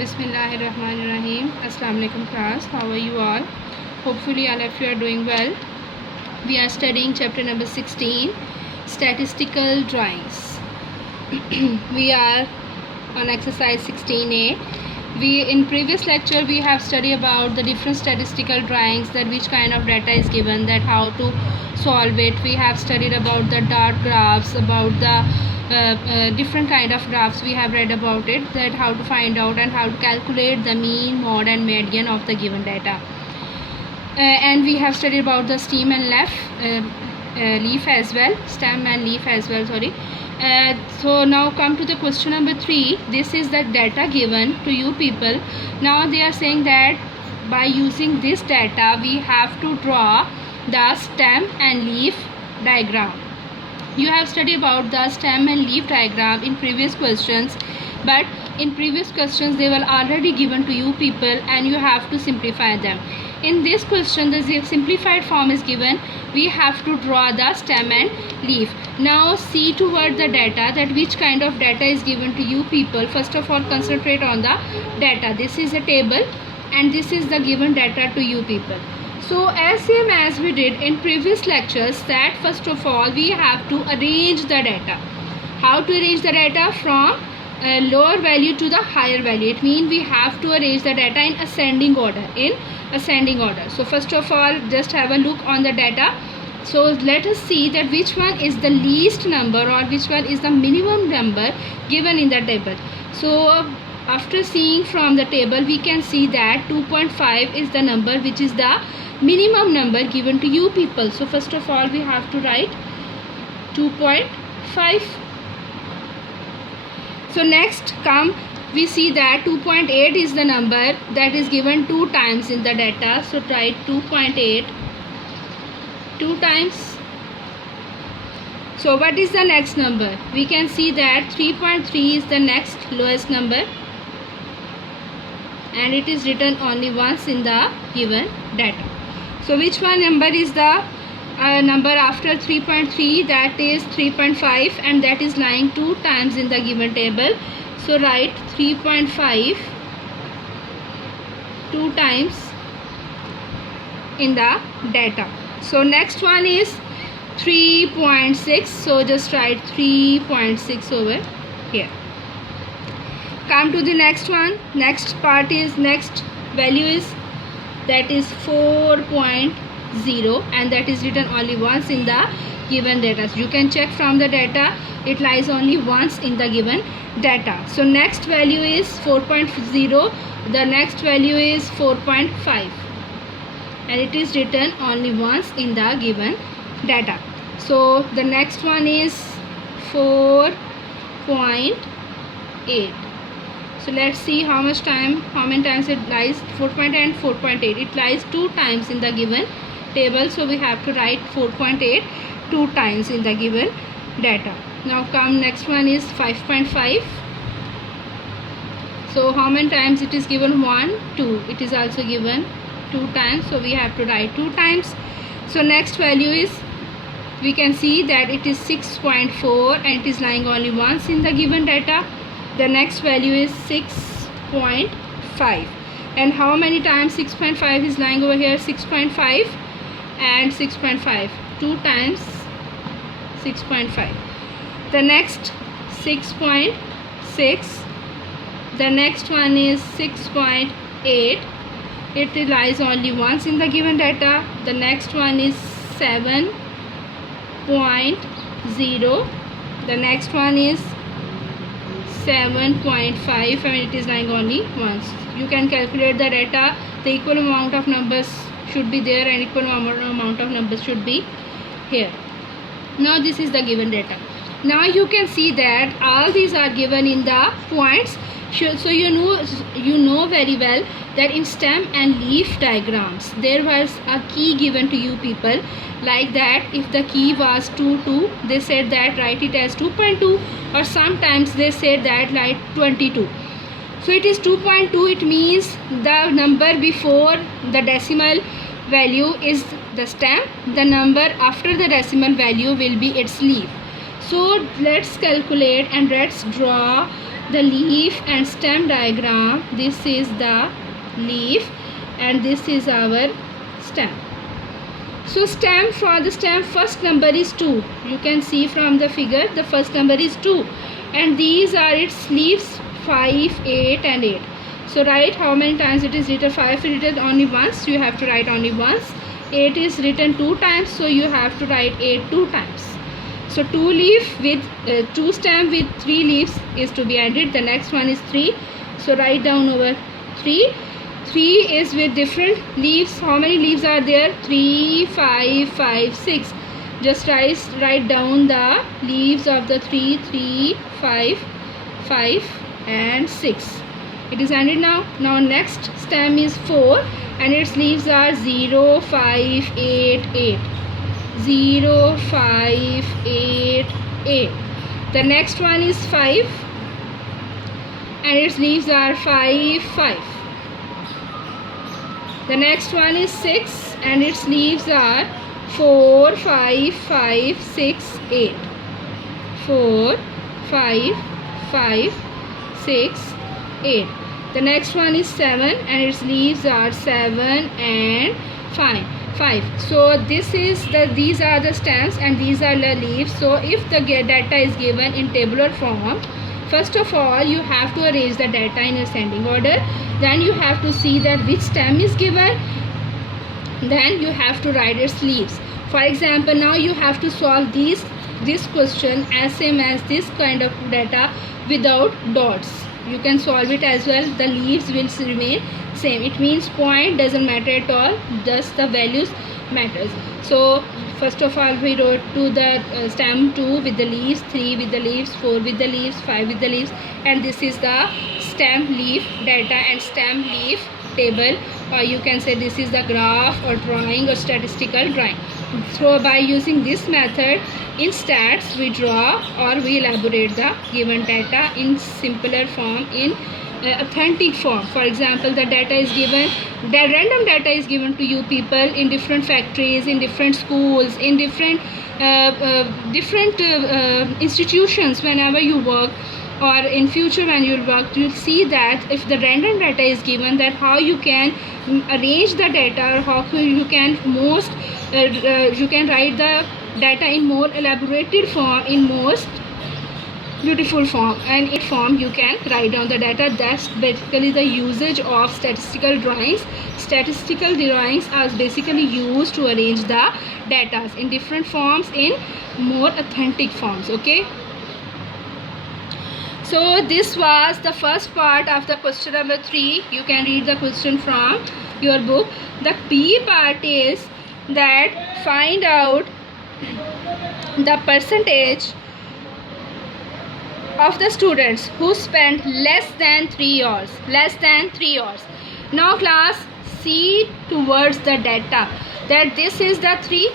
Bismillahirrahmanirrahim. Assalamu alaikum class. How are you all? Hopefully all of you are doing well. We are studying chapter number 16, statistical drawings. We are on exercise 16a. In previous lecture we have studied about the different statistical drawings, that which kind of data is given, that how to solve it. We have studied about the dot graphs, about the different kind of graphs. We have read about it, that how to find out and how to calculate the mean, mode and median of the given data. And we have studied about the stem and leaf as well, stem and leaf as well, sorry. So now come to the question number 3. This is the data given to you people. Now they are saying that by using this data we have to draw the stem and leaf diagram. You have studied about the stem and leaf diagram in previous questions, but in previous questions they were already given to you people and you have to simplify them. In this question the simplified form is given. We have to draw the stem and leaf. Now see toward the data, that which kind of data is given to you people. First of all, concentrate on the data. This is a table and this is the given data to you people. So as same as we did in previous lectures, that first of all we have to arrange the data. How to arrange the data? From lower value to the higher value. It means we have to arrange the data in ascending order. So first of all, just have a look on the data. So let us see that which one is the least number or which one is the minimum number given in the table. So after seeing from the table, we can see that 2.5 is the number which is the minimum number given to you people. So first of all we have to write 2.5. So next we see that 2.8 is the number that is given 2 times in the data. So write 2.8 2 times. So what is the next number? We can see that 3.3 is the next lowest number and it is written only once in the given data. So which one number is the number after 3.3? That is 3.5 and that is lying 2 times in the given table. So write 3.5 2 times in the data. So next one is 3.6. So just write 3.6 over here. Come to the next one. Next part is, next value is, that is 4.0 and that is written only once in the given data. So you can check from the data, it lies only once in the given data. So next value is 4.0, the next value is 4.5 and it is written only once in the given data. So the next one is 4.8. So let's see how many times it lies. 4.8 and 4.8, it lies 2 times in the given table. So we have to write 4.8 2 times in the given data. Now come next one is 5.5. So how many times it is given? 1, 2. It is also given 2 times. So we have to write 2 times. So next value is, we can see that it is 6.4 and it is lying only once in the given data. The next value is 6.5 and how many times 6.5 is lying over here? 6.5 and 6.5, 2 times 6.5. The next 6.6, the next one is 6.8, it lies only once in the given data. The next one is 7.0, the next one is 7.5 and it is lying only once. You can calculate the data. The equal amount of numbers should be there and equal amount of numbers should be here. Now this is the given data. Now you can see that all these are given in the points. So you know very well that in stem and leaf diagrams there was a key given to you people, like that if the key was 2, 2, they said that write it as 2.2, or sometimes they said that write 22. So it is 2.2, it means the number before the decimal value is the stem, the number after the decimal value will be its leaf. So let's calculate and let's draw the leaf and stem diagram. This is the leaf and this is our stem. So stem, for the stem first number is 2. You can see from the figure the first number is 2 and these are its leaves 5, 8 and 8. So write how many times it is written. 5 is written only once, you have to write only once. 8 is written 2 times, so you have to write 8 2 times. So 2 leaf with 2 stem with 3 leaves is to be added. The next one is 3. So write down over 3. 3 is with different leaves. How many leaves are there? 3, 5, 5, 6. Just write down the leaves of the 3, 3, 5, 5 and 6. It is ended now. Now next stem is 4 and its leaves are 0, 5, 8, 8. 0, 5, 8, 8. The next one is 5 and its leaves are 5, 5. The next one is 6 and its leaves are 4, 5, 5, 6, 8. 4, 5, 5, 6, 8. The next one is 7 and its leaves are 7 and 5. So these are the stems and these are the leaves. So if the data is given in tabular form, first of all you have to arrange the data in ascending order. Then you have to see that which stem is given. Then you have to write its leaves. For example, now you have to solve this question as same as this kind of data without dots. You can solve it as well. The leaves will remain same. It means point doesn't matter at all, just the values matters. So first of all we wrote to the stem 2 with the leaves, 3 with the leaves, 4 with the leaves, 5 with the leaves, and this is the stem leaf data and stem leaf table, or you can say this is the graph or drawing or statistical drawing. So by using this method in stats we draw or we elaborate the given data in simpler form, in authentic form. For example, the data is given, the random data is given to you people in different factories, in different schools, in different institutions. Whenever you work or in future when you work, you'll see that if the random data is given, that how you can arrange the data, or how you can you can write the data in more elaborated form, in most beautiful form, and in form you can write down the data. That's basically the usage of statistical drawings. Statistical drawings are basically used to arrange the data in different forms, in more authentic forms. Okay, so this was the first part of the question number 3. You can read the question from your book. The B part is that find out the percentage of the students who spent less than 3 hours. Now class, see towards the data that this is the 3.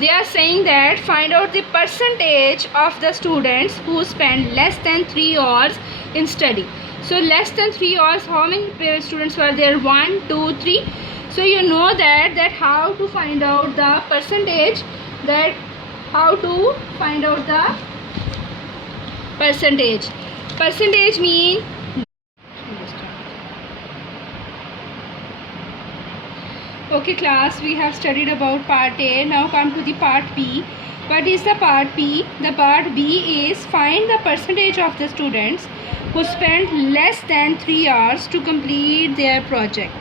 They are saying that find out the percentage of the students who spend less than 3 hours in study. So less than 3 hours, how many students were there? 1, 2, 3. So you know that how to find out the percentage, that how to find out the percentage mean okay class, we have studied about part A. Now come to the part B. What is the part B? The part B is find the percentage of the students who spent less than 3 hours to complete their project.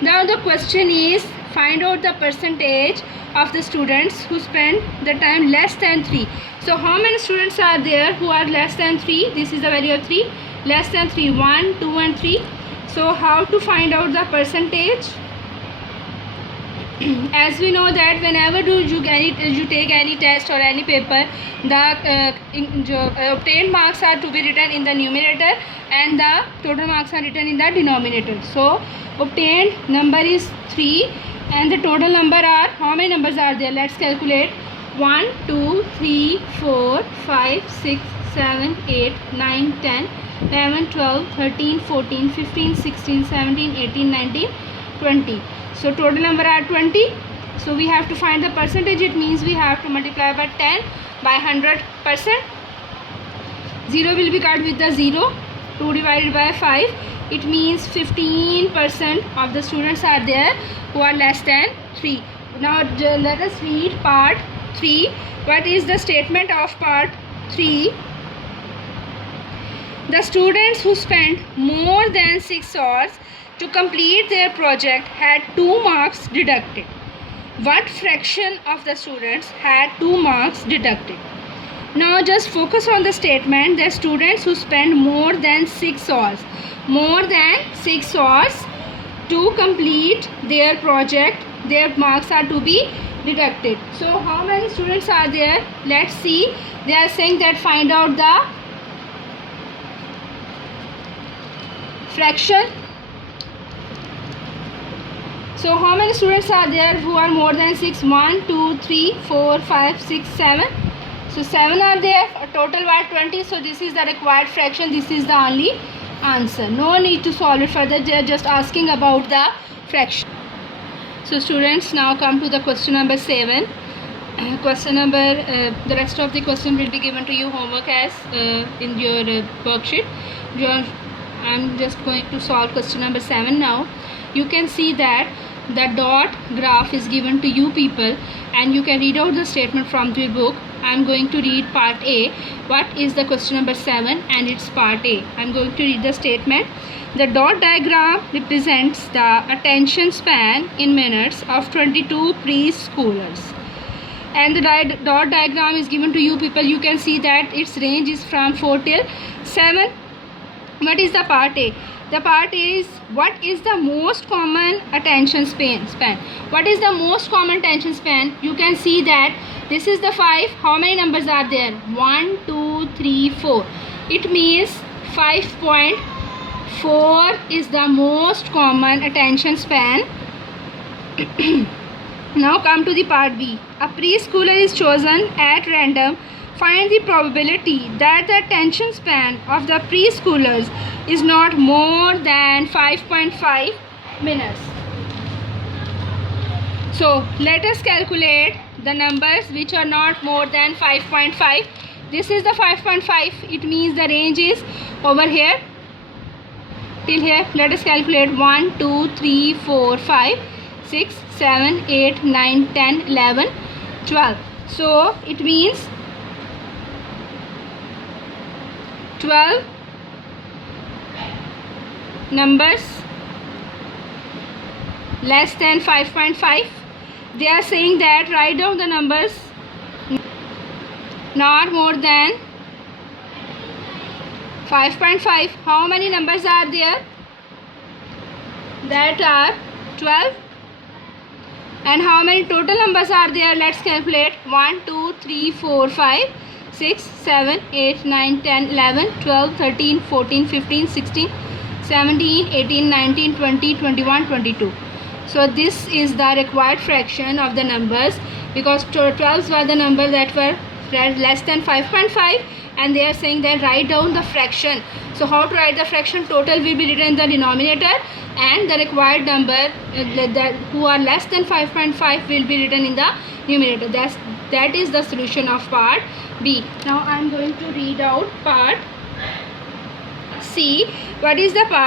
Now the question is find out the percentage of the students who spend the time less than 3. So how many students are there who are less than 3? This is the value of 3. Less than 3, 1, 2 and 3. So how to find out the percentage? As we know that whenever you take any test or any paper, the obtained marks are to be written in the numerator and the total marks are written in the denominator. So obtained number is 3 and the total number are, how many numbers are there? Let's calculate. 1, 2, 3, 4, 5, 6, 7, 8, 9, 10, 11, 12, 13, 14, 15, 16, 17, 18, 19, 20. So total number are 20. So we have to find the percentage. It means we have to multiply by 10 by 100%. 0 will be cut with the 0 2 divided by 5, it means 15% of the students are there who are less than 3. Now let us read part 3. What is the statement of part 3? The students who spent more than 6 hours to complete their project had 2 marks deducted. What fraction of the students had 2 marks deducted? Now just focus on the statement that students who spend more than 6 hours to complete their project, their marks are to be deducted. So how many students are there? Let's see. They are saying that find out the fraction. So how many students are there who are more than 6? 1, 2, 3, 4, 5, 6, 7. So 7 are there. Total were 20. So this is the required fraction. This is the only answer. No need to solve it further. They are just asking about the fraction. So students, now come to the question number 7. The rest of the question will be given to you homework as in your worksheet. I'm just going to solve question number 7 now. You can see that the dot graph is given to you people, and you can read out the statement from the book. I'm going to read part A. What is the question number 7 and its part A? I'm going to read the statement. The dot diagram represents the attention span in minutes of 22 preschoolers. And the dot diagram is given to you people. You can see that its range is from 4 till 7. What is the part A? The part A is what is the most common attention span. What is the most common attention span? You can see that this is the 5. How many numbers are there? 1, 2, 3, 4. It means 5.4 is the most common attention span. Now come to the part B. A preschooler is chosen at random. Find the probability that the attention span of the preschoolers is not more than 5.5 minutes. So let us calculate the numbers which are not more than 5.5. This is the 5.5. It means the range is over here till here. Let us calculate 1, 2, 3, 4, 5, 6, 7, 8, 9, 10, 11, 12. So it means 12 numbers less than 5.5. They are saying that write down the numbers not more than 5.5. How many numbers are there? That are 12. And how many total numbers are there? Let's calculate. 1, 2, 3, 4, 5, 6, 7, 8, 9, 10, 11, 12, 13, 14, 15, 16, 17, 18, 19, 20, 21, 22. So this is the required fraction of the numbers, because 12s were the number that were less than 5.5, and they are saying that write down the fraction. So how to write the fraction? Total will be written in the denominator, and the required number who are less than 5.5 will be written in the numerator. That is the solution of part B. Now I am going to read out part C. What is the part